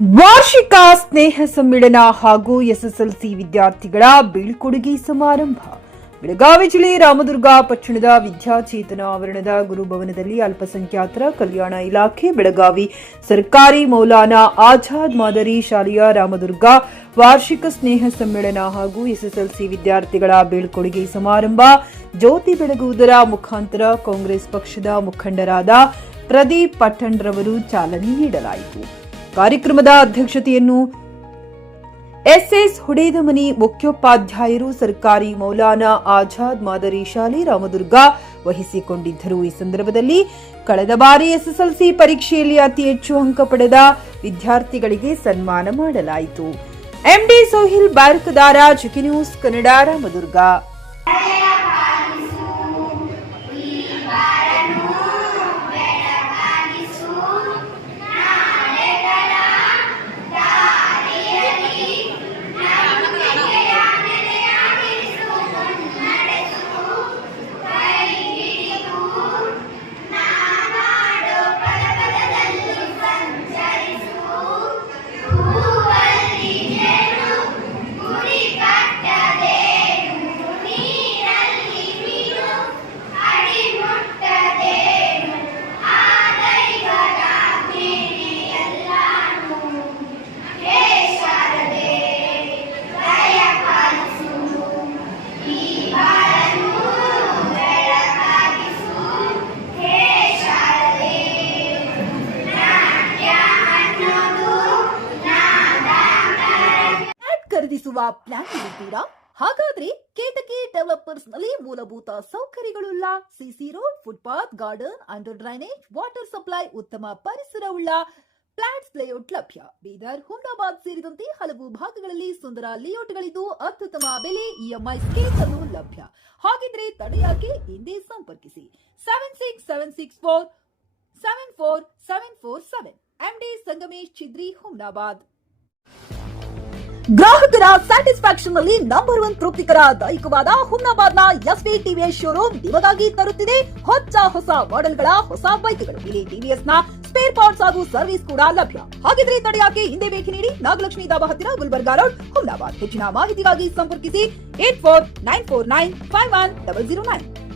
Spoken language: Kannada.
ವಾರ್ಷಿಕ ಸ್ನೇಹ ಸಮ್ಮೇಳನ ಹಾಗೂ ಎಸ್ಎಸ್ಎಲ್ಸಿ ವಿದ್ಯಾರ್ಥಿಗಳ ಬೀಳ್ಕೊಡುಗೆ ಸಮಾರಂಭ ಬೆಳಗಾವಿ ಜಿಲ್ಲೆ ರಾಮದುರ್ಗ ಪಟ್ಟಣದ ವಿದ್ಯಾಚೇತನ ಆವರಣದ ಗುರುಭವನದಲ್ಲಿ ಅಲ್ಪಸಂಖ್ಯಾತರ ಕಲ್ಯಾಣ ಇಲಾಖೆ ಬೆಳಗಾವಿ ಸರ್ಕಾರಿ ಮೌಲಾನಾ ಆಜಾದ್ ಮಾದರಿ ಶಾಲೆಯ ರಾಮದುರ್ಗ ವಾರ್ಷಿಕ ಸ್ನೇಹ ಸಮ್ಮೇಳನ ಹಾಗೂ ಎಸ್ಎಸ್ಎಲ್ಸಿ ವಿದ್ಯಾರ್ಥಿಗಳ ಬೀಳ್ಕೊಡುಗೆ ಸಮಾರಂಭ ಜ್ಯೋತಿ ಬೆಳಗುವುದರ ಮುಖಾಂತರ ಕಾಂಗ್ರೆಸ್ ಪಕ್ಷದ ಮುಖಂಡರಾದ ಪ್ರದೀಪ್ ಪಟ್ಟಣ್ರವರು ಚಾಲನೆ ನೀಡಲಾಯಿತು. ಕಾರ್ಯಕ್ರಮದ ಅಧ್ಯಕ್ಷತೆಯನ್ನು ಎಸ್ಎಸ್ ಹುಡೇದಮನಿ ಮುಖ್ಯೋಪಾಧ್ಯಾಯರು ಸರ್ಕಾರಿ ಮೌಲಾನಾ ಆಜಾದ್ ಮಾದರಿ ಶಾಲೆ ರಾಮದುರ್ಗ ವಹಿಸಿಕೊಂಡಿದ್ದರು. ಈ ಸಂದರ್ಭದಲ್ಲಿ ಕಳೆದ ಬಾರಿ ಎಸ್ಎಸ್ಎಲ್ಸಿ ಪರೀಕ್ಷೆಯಲ್ಲಿ ಅತಿ ಹೆಚ್ಚು ಅಂಕ ಪಡೆದ ವಿದ್ಯಾರ್ಥಿಗಳಿಗೆ ಸನ್ಮಾನ ಮಾಡಲಾಯಿತು. MD Sohil Barkadara, GK news Kannada, Ramdurg. ಖರೀದಿಸುವ ಪ್ಲಾನ್ ಇರುತ್ತೀರಾ? ಹಾಗಾದ್ರೆ ಕೇತಕಿ ಡೆವಲಪರ್ಸ್ ನಲ್ಲಿ ಮೂಲಭೂತ ಸೌಕರ್ಯಗಳುಳ್ಳ CC road, footpath, garden, under drainage, water supply, ಉತ್ತಮ ಪರಿಸರವುಳ್ಳ ಫ್ಲಾಟ್ಸ್ ಲೇಔಟ್ ಲಭ್ಯ. ಬೀದರ್, ಹುಮ್ನಾಬಾದ್ ಸೇರಿದಂತೆ ಹಲವು ಭಾಗಗಳಲ್ಲಿ ಸುಂದರ ಲೇಔಟ್ಗಳಿದ್ದು ಅತ್ಯುತ್ತಮ ಬೆಲೆ, ಇಎಂಐ ಸ್ಕೀಮ್ಸ್ ಅನ್ನು ಲಭ್ಯ. ಹಾಗಿದ್ರೆ ತಡೆಯಾಕೆ ಹಿಂದೆ ಸಂಪರ್ಕಿಸಿ 7676474747 ಎಂಡಿ ಸಂಗಮೇಶ್ ಚಿದ್ರಿ, ಹುಮ್ನಾಬಾದ್. ಗ್ರಾಹಕರ ಸ್ಯಾಟಿಸ್ಫ್ಯಾಕ್ಷನ್ ನಲ್ಲಿ ನಂಬರ್ 1 ತೃಪ್ತಿಕರ ದೈಹಿಕವಾದ ಹುಮ್ನಾಬಾದ್ನ ಎಸ್ವಿ ಟಿವಿಎಸ್ ಶೋರೂಮ್ ನಿಮಗಾಗಿ ತರುತ್ತಿದೆ ಹೊಸ ಮಾಡೆಲ್ಗಳ ಹೊಸ ಬೈಕ್ಗಳು. ಇಲ್ಲಿ ಟಿವಿಎಸ್ ನ ಸ್ಪೇರ್ ಪಾರ್ಟ್ಸ್ ಹಾಗೂ ಸರ್ವಿಸ್ ಕೂಡ ಲಭ್ಯ. ಹಾಗಿದ್ರೆ ತಡೆಯಾಕೆ ಹಿಂದೆ ಭೇಟಿ ನೀಡಿ. ನಾಗಲಕ್ಷ್ಮಿ ದಾಬಾ ಹತ್ತಿರ, ಗುಲ್ಬರ್ಗಾ ರೋಡ್, ಹುಮ್ನಾಬಾದ್. ಹೆಚ್ಚಿನ ಮಾಹಿತಿಗಾಗಿ ಸಂಪರ್ಕಿಸಿ 8494951009.